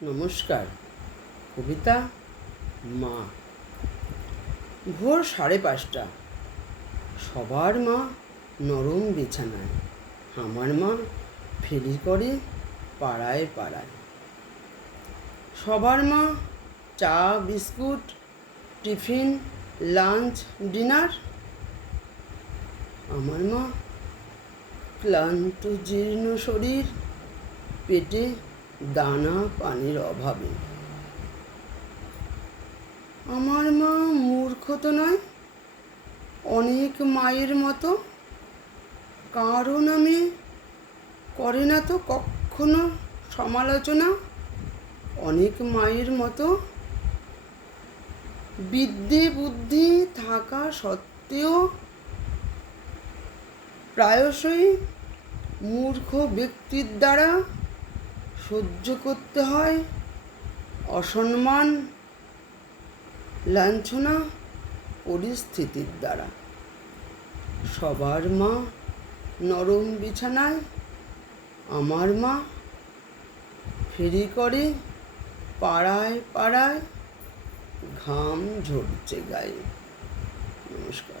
নমস্কার। কবিতা মা। ভোর 5:30। সবার মা নরম বিছানায়, আমার মা ফেরি করে পাড়ায় পাড়ায়। সবার মা চা বিস্কুট, টিফিন, লাঞ্চ, ডিনার। আমার মা ক্লান্ত জীর্ণ শরীর, পেটে দানা পানির অভাবে। আমার মা মূর্খ তো নয়, অনেক মায়ের মতো, কারো নামে করে না তো কখনো সমালোচনা। অনেক মায়ের মতো বিদ্যে বুদ্ধি থাকা সত্ত্বেও প্রায়শই মূর্খ ব্যক্তির দ্বারা সহ্য করতে হয় অসম্মান, লাঞ্ছনা পরিস্থিতির দ্বারা। সবার মা নরম বিছানায়, আমার মা ফেরি করে পাড়ায় পাড়ায়, ঘাম ঝরছে গায়ে। নমস্কার।